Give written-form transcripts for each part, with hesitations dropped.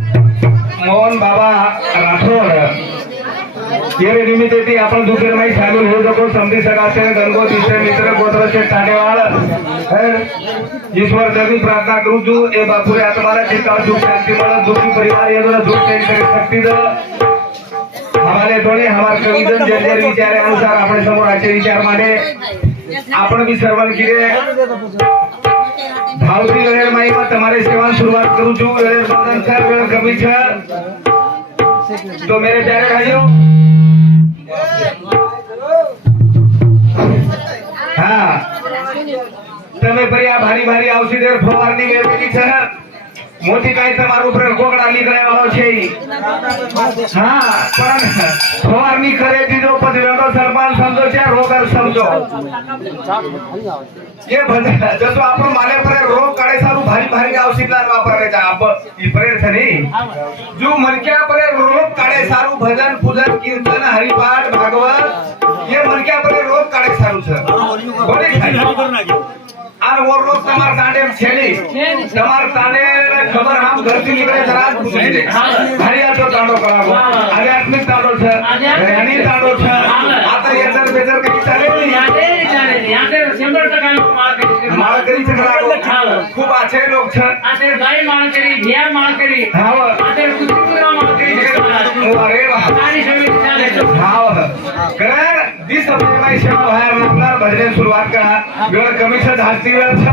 मोहन बाबा राठोड येरे निमित्ते आपण दुसऱ्यामध्ये सामील होऊ શકો समधी सकासे गणगो तीसरे मित्र गोत्र से टाटेवाड़ ईश्वर चरणी प्रार्थना करू છું એ બાપુએ આત્માના ચિત્તાળ સુખ શાંતિ મળે દુઃખી પરિવાર એ દોના દુઃખ કરી શક્તિ દો हमारे थोड़े हमारे कविजन जर्जर विचार अनुसार આપણે સમોર આચે વિચાર માટે આપણે બી સર્વન કીરે ભાવથી લહેર માઈમાં તમારે સેવાની શરૂઆત કરું છું લહેર બદન સર વેળ કવિ છે તો મેરે પ્યારે ભાઈઓ હા તમે ફરી આ ભારી ભારી આવશે દેર ફવારની વેવેલી છે મોટી કાઈ તમારું ઉપર કોકડા નીકળે વાળો છે હા પણ ફવારની કરે દીધો પછી વેડો સરપાલ સમજો છે રોગર સમજો ये भजन जसो आपण माले पर रोग काढे सारू भारी भारी औषधला वापरले जा आप इपरे छनी जो मनक्या पर रोग काढे सारू भजन पूजन कीर्तन हरिपाठ भागवत ये मनक्या पर रोग काढे सारू छ बोले आर वो रोग तमार तांडे छेली तमार तांडे खबर हम घर से निकले जरा पूछी दे हरिया तो तांडो करावो आध्यात्मिक तांडो छ ज्ञानी तांडो छ आता येतर बेजर काही चाले नाही याते 100% माळ करी छकरा खूप आछे लोक छ आते बाई माळ करी भिया माळ करी हाव आते कुतुंबरा माळ करी अरे वाह सारी समिती चाले तो हाव कर दिस समय सेवा बाहेर आपला भजन सुरुवात करा वेळ कमी छ धास्ती वेळ छ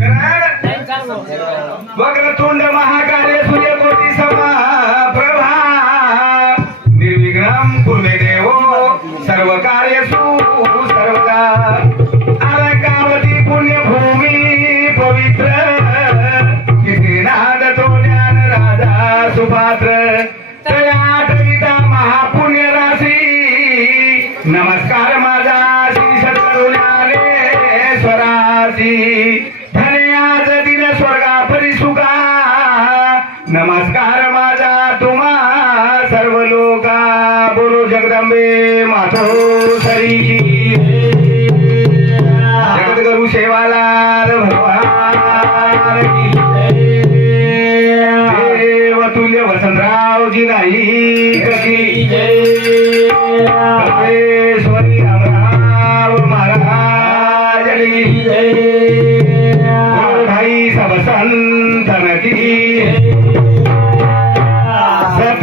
कर वक्रतुंड महाकाय सूर्यकोटी समा प्रभा निर्विघ्नं कुर्मे देवो सर्व कार्यसु सर्वदा अरकावती पुण्यभूमि पवित्र कितीनाद तो ज्ञान राजा सुपात्र तया कविता महापुण्य राशी नमस्कार माझा श्री सद्गुरु ज्ञानेश्वरासी धन्याज दिन स्वर्गा परिसुखा नमस्कार माझा तुम्हा सर्व लोका बोलो जगदंबे मातो सरी जगद्गुरु सेवालाल भगवान की देवतुल्य वसंतराव जी नाही कधी कपेश्वरी रामराव महाराज की भाई सब संतन की सत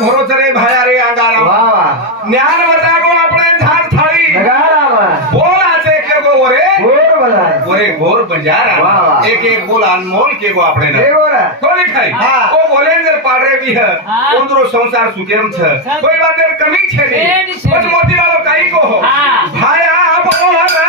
भरोसा ज्ञान बतागो अपने झाड़ थाली बोल आचे के गो ओरे गोर बंजारा एक एक बोल अनमोल के गो अपने ना थोड़ी खाई को बोले जर पाड़े भी है उंदरो संसार सुखेम छ कोई बात कमी छे नहीं कुछ मोती वालो काई को हो भाया बोला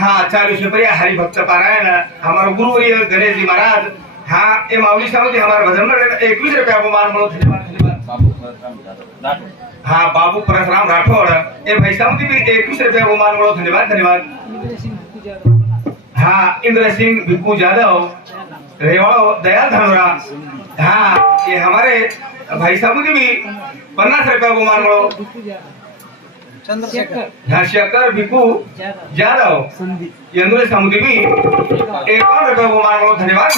हाँ चालू छे हरिभक्त पारायण हमारा गुरुवर्य गणेश जी महाराज हाँ ये माऊली साहब जी हमारे भजन में 21 रुपया बहुमान मिलो धन्यवाद हाँ बाबू परशुराम राठौड़ ये भाई साहब जी भी 21 रुपया बहुमान मिलो धन्यवाद हाँ इंद्र सिंह भिक्कू यादव रेवाड़ो दयाल धानोरा हाँ ये हमारे भाई साहब जी भी 50 रुपया बहुमान मिलो चंद्रशेखर भिक्कू यादव इंद्र समुद्री भी 51 रुपया बहुमान मिलो धन्यवाद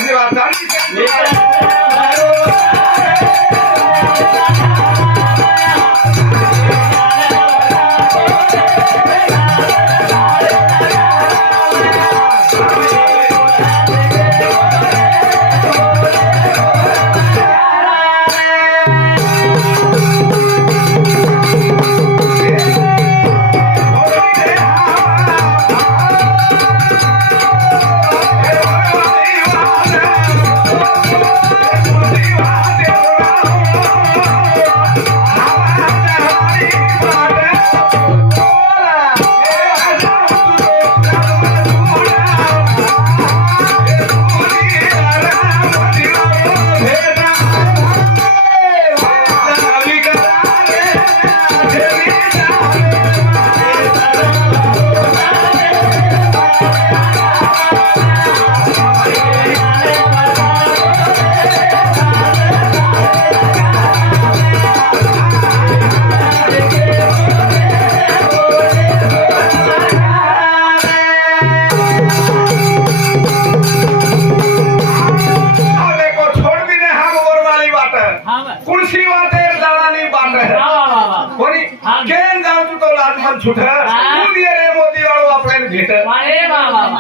छुटा तू दिए रे मोती वालो आपल्याला भेट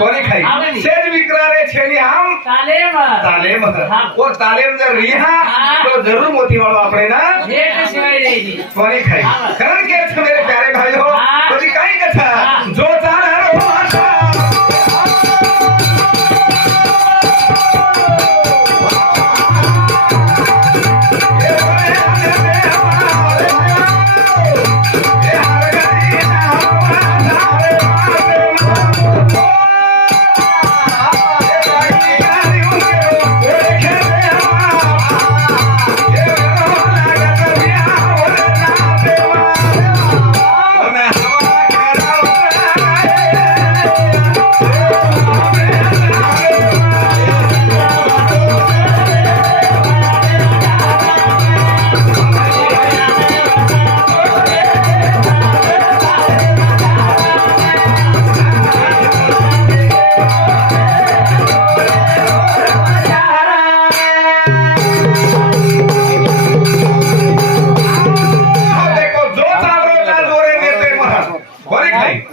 कोणी खाई शेज विक्रारे छेनी हम तालेम वो तालेम जर रिहा तो जरूर मोती वालो आपले ना कोणी खाई कारण के मेरे प्यारे भाई हो कोणी काही कथा जो चालणार हो आता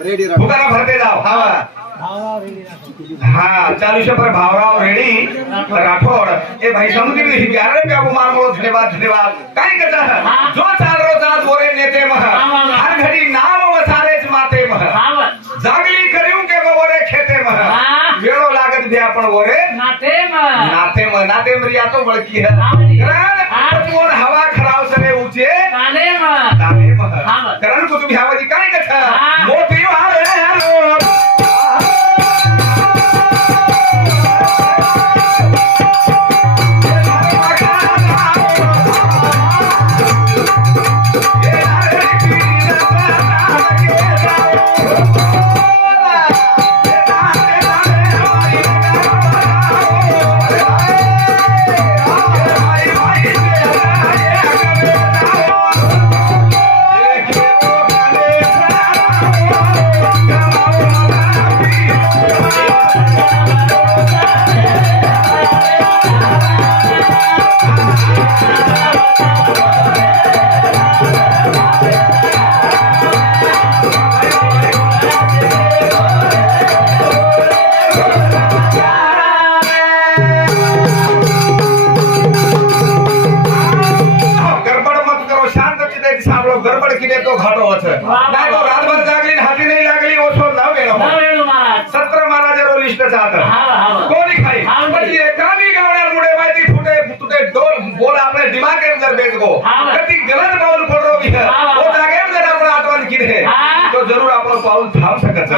भुगारा भरते जाओ हाँ चालू से पर भावराव रेडी राठौड़ ये भाई समुद्री भी 11 रुपया बहुमान मिलो धन्यवाद काही कथा जो चाल रोज बोरे नेते मह हर घड़ी नाम वसारे माते मह जागली करियो के बोरे खेते मह वेळो लागत भी आपण बोरे नाते मरिया तो बळकी है कारण कोण हवा खराब सरे ऊंचे ताले मह कारण को तुम्ही हवाजी काही कथा मोठी वाले गड़बड़ किने तो घाटो আছে না তো রাত ভর জাগলি হাতি नहीं लागली ओछो ना वेलो सत्र महाराज लिस्ट चाहत कोणी खाई पण एकानी गावड्यार मुळे माहिती फुटे तुटे डोल बोल आपले दिमाग एम जर बेच गो कती गलत पाऊल पड रो भी वो जागे जर आपण आठवण किरे तो जरूर आपण पाऊल थांब सकत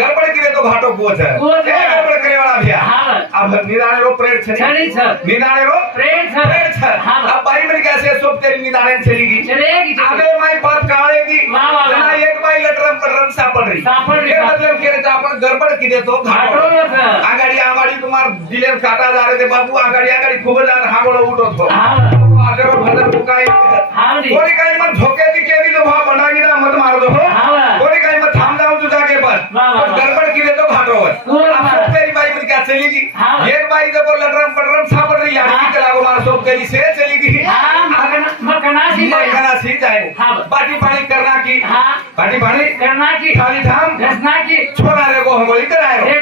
गडबड किरे तो घाटो पोच है ए गडबड करे वाला भैया अब निराणे रो प्रेड छे निराणे रो प्रेड छे अब बाई में कैसे सोप तेरी निराणे चलेगी आगे माई बात काळेगी ना एक बाई लटरम पटरम सापड रही ये मतलब केरे तो आपण गडबड किरे तो घाटो आगाडी तुम्हार दिलेर काटा जा रे ते बाबू आगाडी खूब जान हागोळ उठो थो आदर भदर बुकाई कोणी काय मन झोकेती केली तो भा बनागीना मत मार दो कोणी काय मत थांब जाऊ तू जागे पर गडबड किरे तो घाटोवर अब तेरी बाई में क्या चलेगी एक बाई जब लटरम पटरम सापड़ रही है की लागो मार सोप गली से चलेगी मकना सी जाए बाटी पानी करना की बाटी पानी करना की खाली थांब घसना की छोरा रे को होली कराय रे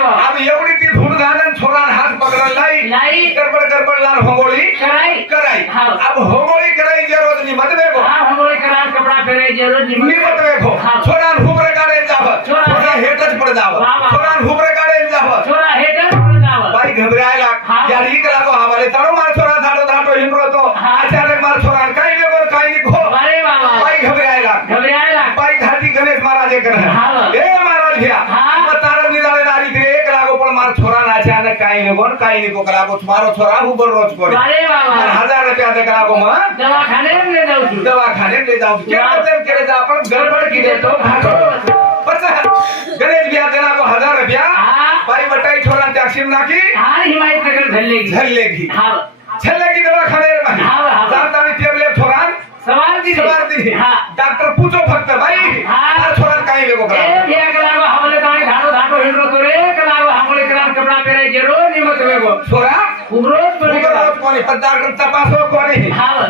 अब एवढी ती धूड घालन छोरा हात पकडन लाई गडबड लान होगोळी कराई अब होगोळी कराई जरूरत नहीं मत देखो होगोळी करा कपड़ा पहरे जरूरत नहीं मत देखो छोरा हुबरे काढे जाव छोरा हेटच पड जाव छोरा हुबरे काढे जाव छोरा हेटच पड जाव बाई घबरायला यार ही कला को हवाले तारो मार छोरा धाडो हिंडरो तो अचानक मार छोरा काही ने बर काही ने खो अरे बाबा बाई घबरायला बाई घाटी गणेश महाराज कर ए महाराज भैया तारो निदाले नारी दे एक लागो पण मार छोरा ना अचानक काही ने कोण काही ने को कलागो मारो छोरा हुबर रोज कोरे अरे बाबा 1000 रुपया दे कलागो म दवाखाने में ले जाऊ क्या मतलब करे जा आपण गडबड की देतो घाटो पचा गणेश भैया देना को 1000 रुपया बाई बटाई छोरा टैक्सी में नाकी हिमायत नगर झल्लेगी झल्लेगी दवाखाने में जाता नहीं टेबलेट छोरा सवार दी डॉक्टर पूछो फक्त भाई तार छोरा काही वेगो करा ए भैया कलागो हमले ताई धाडो हिंडरो तो रे कलागो हमले करा कपड़ा पहरे जरूर निमत वेगो छोरा उमरोज कोनी डॉक्टर तपासो कोनी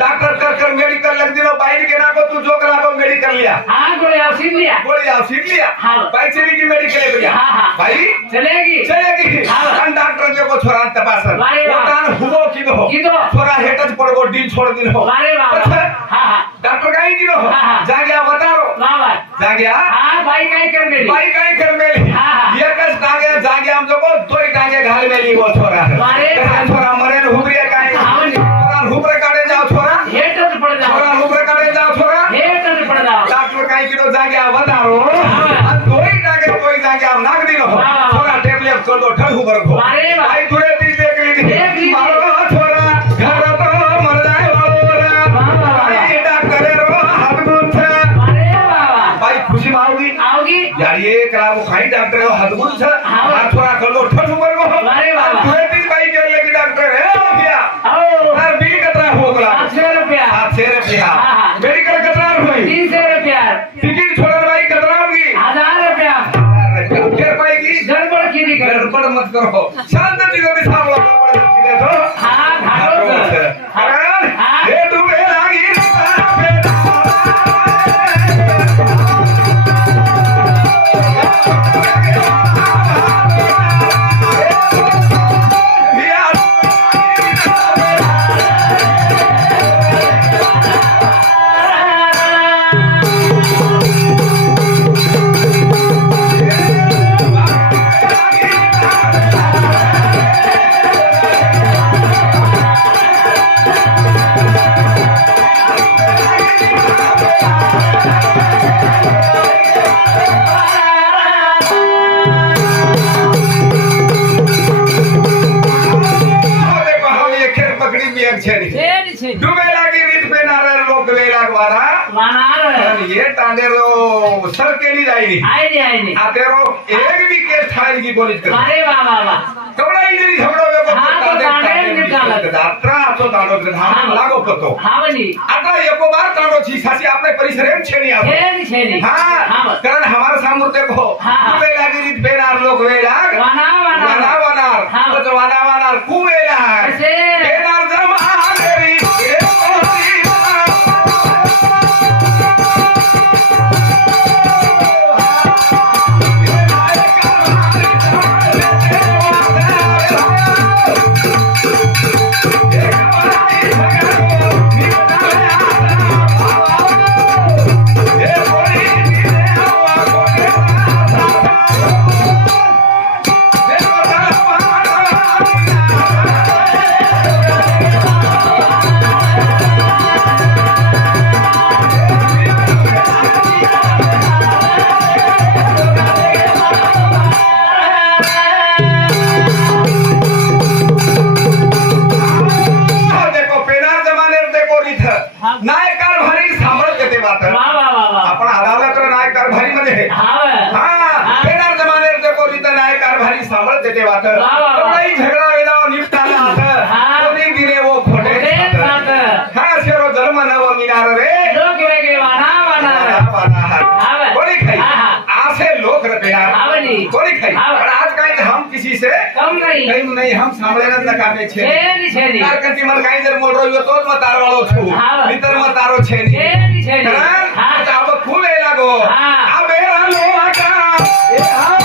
डॉक्टर कर मेडिकल लग दिनो बाई के ना को तू जो कलागो मेडिकल लिया हां गोली औषध लिया बाई चलेगी मेडिकल भैया भाई चलेगी हां डॉक्टर जो को छोरा तपास वतान हुबो किदो छोरा हेटच पड़गो डील छोड़ दिन हो अरे बाबा डॉक्टर काही दिनो जाग्या बतारो जाग्या बाई काय कर मेली एकच जाग्या आमचो को तोय टांगे घाल मेली वो छोरा छोरा मरे हुबरे काय छोरा हुबरे काढे जाओ छोरा हेटच पड़ जाओ छोरा हुबरे काढे जाओ छोरा हेटच पड़ जाओ डॉक्टर काही किलो जाग्या बतारो तोय टांगे तोय जाग्या नाग दिनो छोरा टेबलेट कर दो ठल हुबर को भाई तुरे ती देख ली मारो छोरा घर तो मर जाए खुशी आओगी यार ये कला वो खाई डॉक्टर को हदगुण छ हाथ थोड़ा कर लो ठठ ऊपर को अरे बाबा तुए तीन भाई कर लेगी डॉक्टर है ओ भैया और बिल कितना हो गला 800 रुपया मेडिकल कितना हुई 300 रुपया टिकट छोड़न भाई कितना होगी 1000 रुपया फिर पाएगी गड़बड़ की नहीं गड़बड़ मत करो शांत चीजों में सामला पड़ तो हां घाटो ये डूबे लागी डूबे लागी रीत पे नारे लोक वेला वारा वानार ये तांडेरो सर के नहीं जाएगी आईनी आतेरो एक भी केस थाने की पुलिस कर अरे वाह वाह वाह कबड़ा इंजरी झगड़ो वे को तांडे निकाला दात्रा तो तांडो धान लागो कतो हावनी आता एको बार तांडो छी सासी आपने परिसर में छेनी आ छेनी हां कारण हमारा सामर्थ्य को डूबे लागी रीत पे नार लोक वेला वानार तो वानार कुवेला से बेनार जमा कारभारी मध्ये हा येणार जमाने देखो रीतन आहे कारभारी सांभाळते ते वात कोणाही झगडा वेळा निपटाला हात कोणी दिले वो खोटे हा शेरो जन्म नव मिनार रे कोणी खाई आसे लोग रहते यार कोणी खाई और आज काय हम किसी से कम नहीं हम सांभळेना नकामे छे कार कती मन काई जर मोल रह्यो तो म तारवाळो છું ભીતર માં તારો છે ની હા તો આબ ખૂલે લાગો આ બેરા લો આકા એ હા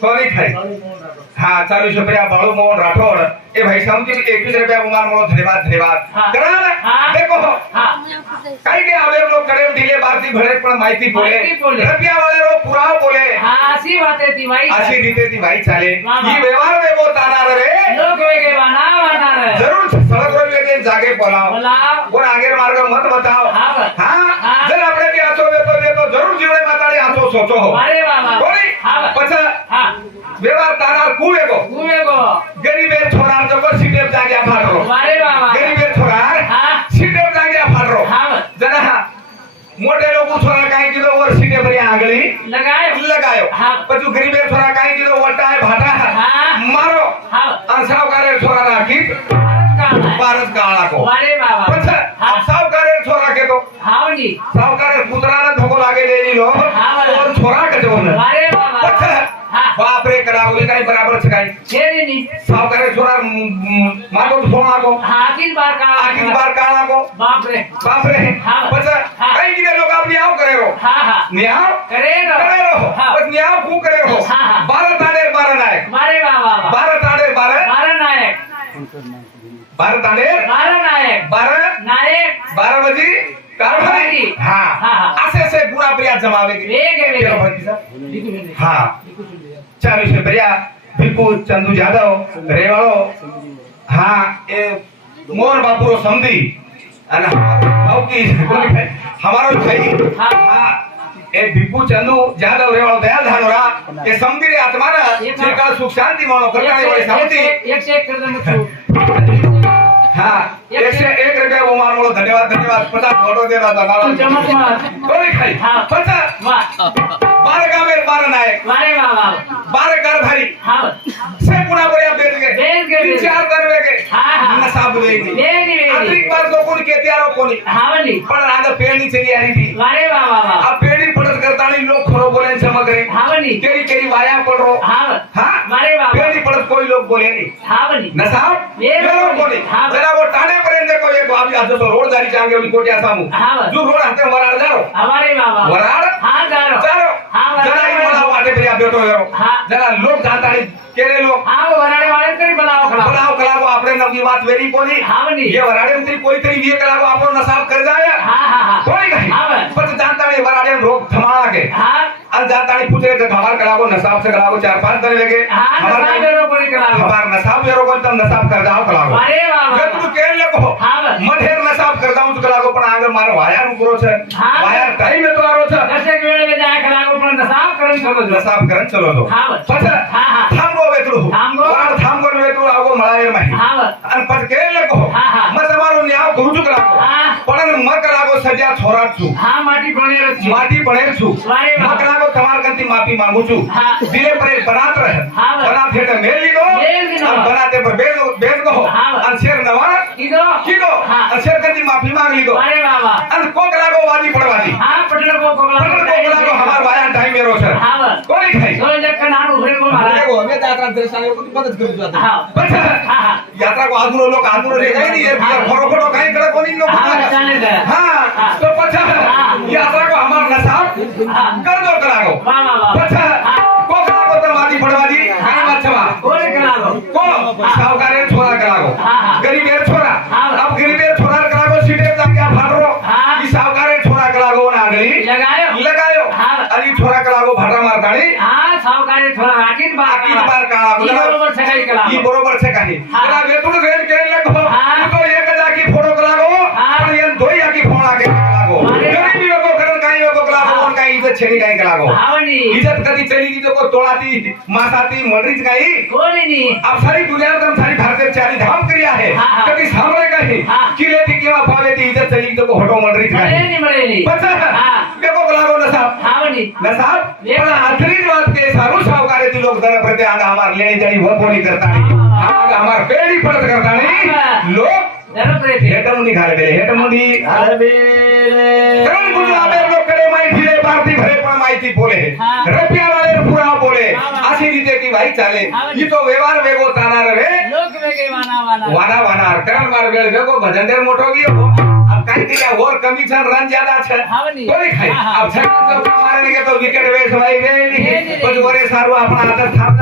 कोणी खाई हा चालू शुक्रिया बाळू मोहन राठोड ए भाई समझी 21 रुपया उमान मोलो धन्यवाद करा देखो काही के आवे लोग कड़े ढीले भारती भड़े पण माहिती बोले रुपया वाले रो पुराव बोले आशी बातें थी भाई आशी रीते थी भाई चाले ये व्यवहार में वो तानार रे लोग वेगे वानार जरूर सड़क रोड लेके जागे बोलाओ कोण आगे मार्ग मत बताओ हां जर आपने भी आतो तो जरूर जीवने माताड़ी आतो सोचो हो अरे बाबा कोणी पछा व्यवहार तानार कुवेगो गरीबे छोरा जको सीटेप जाग्या फाडरो अरे बाबा गरीबे छोरा सीटेप जाग्या फाडरो जना मोटे लोग छोरा काई किलो वर सीटे भरी आगली लगायो पछु गरीबे छोरा काई किलो वटा है भाटा मारो सावकारे छोरा राखी भारत काळा को अरे बाबा पछ सावकारे छोरा के तो हावनी सावकारे पुत्राने धोको लागे देनी लो और छोरा के जो अरे बाबा पछ बाप रे करावली काही बराबर छ काही छेरी नी सावकारे छोरा मातो सोना को आखिर बार काळा को बाप रे पछ काही किने लोग अपनी आव करे रो न्याव करे रो पछ न्याव को करे रो 12 ताड़े 12 नायक अरे बाबा 12 ताड़े 12 नायक 12 ताड़े 12 नायक 12 बजी कारभारी हां असे से गुणा प्रिया जमावे वेगे हां 40 प्रिया भिकू चंदू जादव रेवाळो हां ए मोहन बापू रो समधी અને ભાવ की हमारो भाई हां ए भिकू चंदू जादव रेवाळो दयाल धानोरा ए समधी रे आत्माना चिरकाल सुख शांति मानो करतानी वाली समधी 101 कर दे हाँ 101 रुपया वो मान बोलो धन्यवाद 50 फोटो देना था नाला कोई खाई 50 वाह 12 गावे 12 नायक वारे बाबा 12 कारभारी से पुना बरिया बेच गए 3-4 करवे के नसाब वेनी आंतरिक बात तो कोनी केतियारो कोनी हावली पण आगे पेणी चली आ रही थी वारे बाबा आ पेणी पडत करतानी लोग खरो बोले समग्रे हावली केरी केरी वाया पडरो हां वारे बाबा पेणी पडत कोई लोग बोले नहीं हावली नसाब वेरो कोनी जरा वो टाणे पर्यंत को एक आप आज तो रोड जारी चांगे उनी कोटिया सामू जो रोड हते वराड जारो हमारे बाबा वराड हां जारो जरा ही बोला वाटे पे आप बैठो यारो जरा लोग जानता नहीं केरे लोग हां वराडे वाले तरी बनाओ कला को आपने नवी बात वेरी कोनी ये वराडे उतरी कोई तरी ये कला को आपनो नसाब कर जाए हां कोई नहीं पर जानता नहीं वराडे रोग थमाड़ा के हां अन जानता नहीं पूछे तो खबर कला को नसाब से कला को 4-5 दिन लगे हमार बेरो कोनी कला खबर नसाब बेरो को तुम नसाब कर जाओ कला को अरे बाबा जब तू केर लगो मधेर नसाब कर जाऊं तो कला को पण आगे मारो वायर उकरो छे वायर टाइम में तो आरो छे दसे वेळे में जाय कला को पण नसाब करन चलो तो पछ थांबो वेतरू वार थांबो वेतरू आगो मळायर माही अन पछ केर लगो मत मारो न्याव गुरु कला पण मत लागो सजा छोरा छु माटी पणेर छु मत लागो તમાર કંતી માફી માંગુ છું દિલે પર બનાત રહે બનાત હેઠ મેલ લીધો અને બનાતે પર બેસ ગો અને શેર નવા કીધો અને શેર કંતી માફી માંગ લીધો અરે બાબા અને કોક લાગો વાદી પડવાદી હા પટલ કોક લાગો હમાર વાયા ટાઈમ એરો છે કોની ખાઈ તો જક નાનું ઉભરે કો મારા દેખો અમે યાત્રા દર્શાને કો મદદ કરી જાતા હા યાત્રા કો આદુરો લોક આદુરો રે ગઈ ની એ ફરો ફરો કાઈ કરે કોની નો હા તો પછી યાત્રા કો હમાર નસાબ કર દો કરાગો વાહ વાહ વાહ પછી કો કરાગો તરવાદી પડવાદી કાઈ વાત છવા કોને કરાવો કો સાવકારે છોરા કરાગો ગરીબેર છોરા अब गरीबेर छोरा कलागो सीटे जाके फाडरो ई सावकारे छोरा कलागो नागली लगायो आणि छोरा कलागो भाडा मारताळी હા સાવકારે થોડા રાખીને આકીન બાર કલાगो ઈ બરોબર છે કઈ કલાવો ઈ બરોબર છે કાહી કલા વેતુડ વેલ કે લખો ઈ તો એક જાકી ફોટો કલાગો પણ એન ધોઈ આકી ફોણા કે કલાગો ગરીબી લોકો કરન કાઈ લોકો કલાગો કોણ કાઈ इज्जत छेनी काई कलागो આવની इज्जत कदी चली गई तो को तोड़ाती मासाती मंडरीच काई કોની अब सारी दुनिया में सारी भारतीय चारी धाम क्रिया है कभी सामने कहीं किले थी केवा पावे थी इज्जत चली तो को हटो मंडरी का મળેલી पता देखो लागो न साहब આવની न साहब पण आखरी बात के सारू सावकारे ती लोग दर प्रति आगा हमार लेणी देणी वपोनी करता नहीं आगा हमार पेड़ी पड़त करता नहीं लोग ધરમ રેતી हेटम निघाले बेले हेटम नी करण गुरु आबे लोग करे माहिती रे भारती भरे पण माहिती बोले रुपया वाले पूरा बोले अशी रीते की भाई चाले ये तो व्यवहार वेगो तानार रे લોક વેગે વાના वाना वाना करण मार वेळ वेगो भजनदेर मोठो गयो अब काय किया और कमीशन रन ज्यादा छे हावनी कोणी खाय अब छक्का मारने के तो विकेट वेस भाई रे रे. पण वरे सारू आपण आता थाप